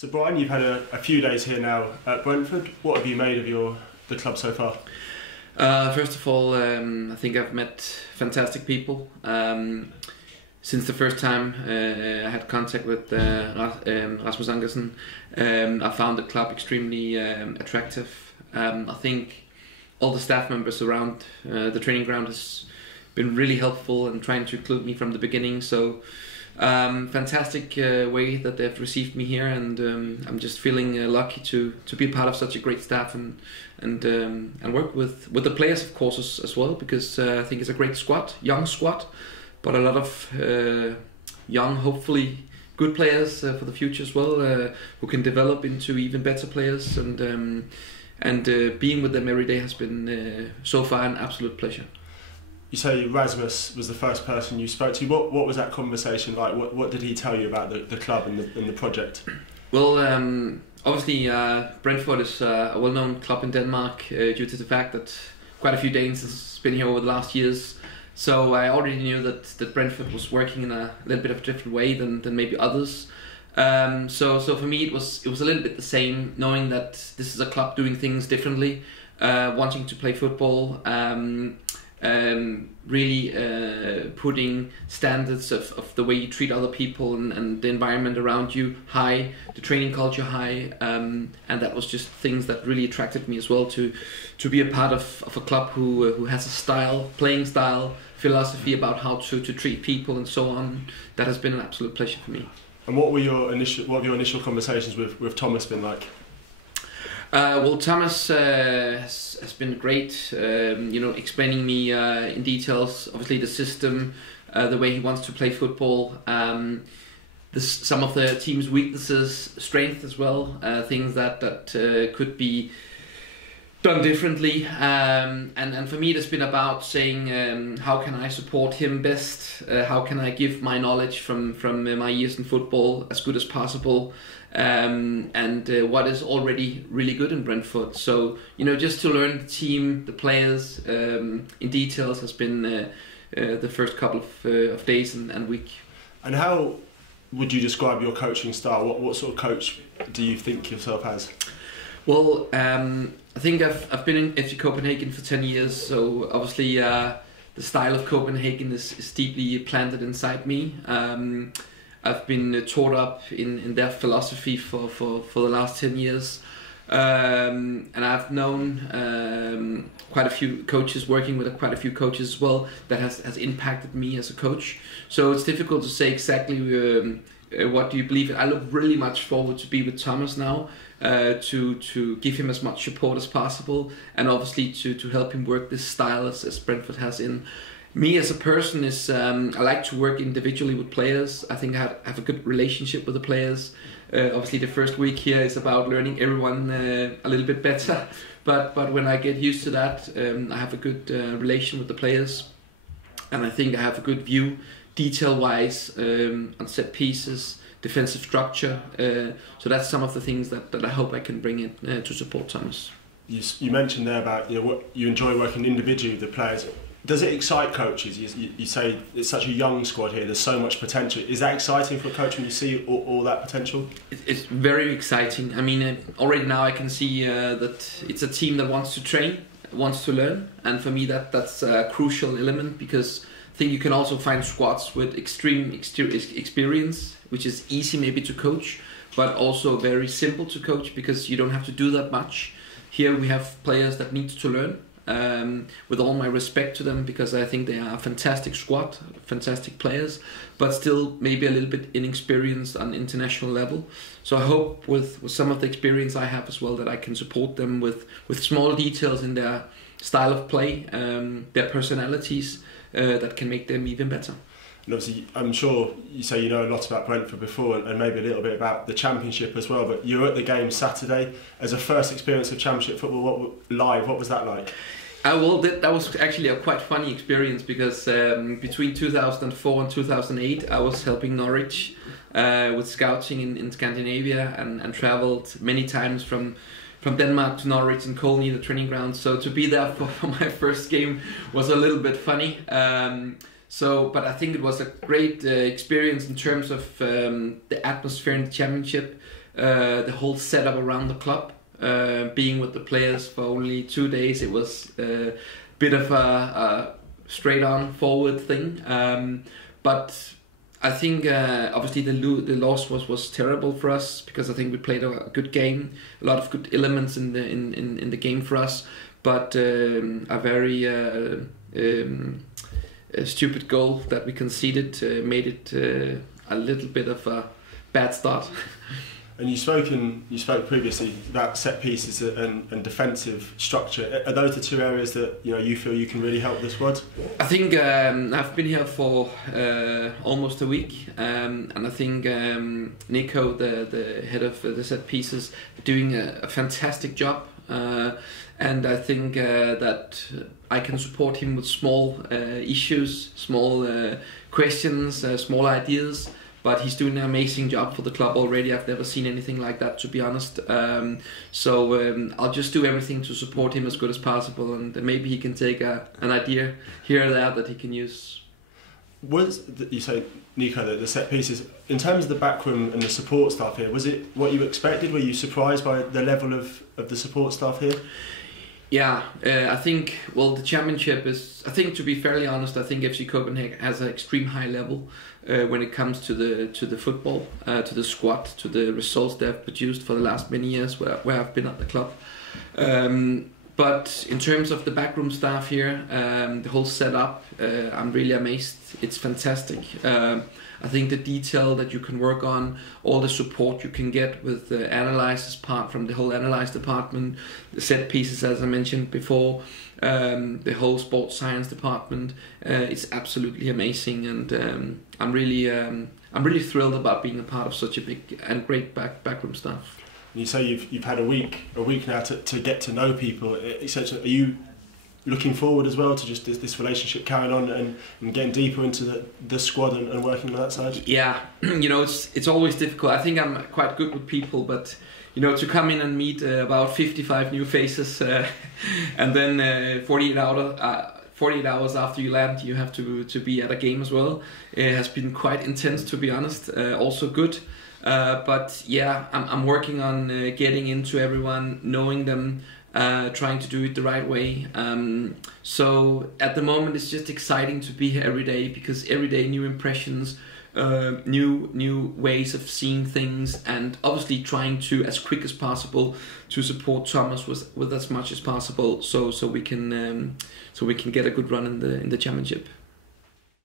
So Brian, you've had a few days here now at Brentford. What have you made of the club so far? First of all, I think I've met fantastic people. Since the first time I had contact with Rasmus Ankersen, I found the club extremely attractive. I think all the staff members around the training ground has been really helpful and trying to include me from the beginning. So fantastic way that they've received me here, and I'm just feeling lucky to be a part of such a great staff and work with the players, of course, as well, because I think it's a great squad, young squad, but a lot of young, hopefully good players for the future as well, who can develop into even better players, and being with them every day has been so far an absolute pleasure. You say Rasmus was the first person you spoke to. What was that conversation like? What did he tell you about the club and the project? Well, obviously Brentford is a well-known club in Denmark due to the fact that quite a few Danes has been here over the last years. So I already knew that Brentford was working in a little bit of a different way than maybe others. So for me it was a little bit the same, knowing that this is a club doing things differently, wanting to play football. Really putting standards of the way you treat other people and the environment around you high, the training culture high, and that was just things that really attracted me as well to be a part of a club who has a style, playing style, philosophy about how to treat people and so on. That has been an absolute pleasure for me. And what have your initial conversations with Thomas been like? Well, Thomas has been great, explaining me in details, obviously the system, the way he wants to play football, some of the team's weaknesses, strength as well, things that could be done differently, and for me it's been about saying how can I support him best, how can I give my knowledge from my years in football as good as possible, and what is already really good in Brentford. So just to learn the team, the players in details has been the first couple of days and week. And how would you describe your coaching style? What sort of coach do you think yourself as? Well, I think I've been in FC Kobenhaven for 10 years, so obviously the style of Copenhagen is deeply planted inside me. I've been taught up in their philosophy for the last 10 years, and I've known quite a few coaches, working with quite a few coaches as well, that has impacted me as a coach. So it's difficult to say exactly what do you believe in. I look really much forward to be with Thomas now, to give him as much support as possible, and obviously to help him work this style as Brentford has in. Me as a person is I like to work individually with players. I think I have a good relationship with the players. Obviously the first week here is about learning everyone a little bit better, but when I get used to that, I have a good relation with the players, and I think I have a good view detail-wise on set pieces, defensive structure. So that's some of the things that I hope I can bring in to support Thomas. You mentioned there about what you enjoy working individually with the players. Does it excite coaches? You say it's such a young squad here, there's so much potential. Is that exciting for a coach when you see all that potential? It's very exciting. I mean, already now I can see that it's a team that wants to train, wants to learn, and for me that's a crucial element, because I think you can also find squads with extreme experience, which is easy maybe to coach, but also very simple to coach because you don't have to do that much. Here we have players that need to learn, with all my respect to them, because I think they are a fantastic squad, fantastic players, but still maybe a little bit inexperienced on international level. So I hope with some of the experience I have as well, that I can support them with small details in their style of play, their personalities, that can make them even better. And obviously, I'm sure you say you know a lot about Brentford before, and maybe a little bit about the Championship as well, but you were at the game Saturday. As a first experience of Championship football, what was that like? Well, that was actually a quite funny experience, because between 2004 and 2008 I was helping Norwich with scouting in Scandinavia, and travelled many times from Denmark to Norwich and Colney, the training ground. So to be there for my first game was a little bit funny. But I think it was a great experience in terms of the atmosphere in the Championship. the whole setup around the club. Being with the players for only 2 days, it was a bit of a straight on forward thing. But I think obviously the loss was terrible for us, because I think we played a good game, a lot of good elements in the game for us, but a very a stupid goal that we conceded made it a little bit of a bad start. And you spoke previously about set pieces and defensive structure. Are those the two areas that you feel you can really help the squad? I think I've been here for almost a week, and I think Nico, the head of the set pieces, doing a fantastic job. And I think that I can support him with small issues, small questions, small ideas. But he's doing an amazing job for the club already. I've never seen anything like that, to be honest. So I'll just do everything to support him as good as possible, and maybe he can take an idea here or there that he can use. You say, Nico, the set pieces, in terms of the backroom and the support staff here, was it what you expected? Were you surprised by the level of the support staff here? Yeah, I think, well, the championship is, I think, to be fairly honest, I think FC Kobenhaven has an extreme high level when it comes to the football, to the squad, to the results they have produced for the last many years where I've been at the club. But in terms of the backroom staff here, the whole setup, I'm really amazed. It's fantastic. I think the detail that you can work on, all the support you can get with the analysis part from the whole analyze department, the set pieces, as I mentioned before, the whole sports science department, it's absolutely amazing, and I'm really thrilled about being a part of such a big and great backroom staff. You say you've had a week now to get to know people. Essentially, are you looking forward as well to just this relationship carrying on and getting deeper into the squad and working on that side? Yeah, it's always difficult. I think I'm quite good with people, but to come in and meet about 55 new faces and then 48 hours after you land, you have to be at a game as well. It has been quite intense, to be honest. Also good. But yeah, I'm working on getting into everyone, knowing them, trying to do it the right way. So at the moment it's just exciting to be here every day, because every day new impressions, new ways of seeing things, and obviously trying to, as quick as possible, to support Thomas with as much as possible, so we can get a good run in the championship.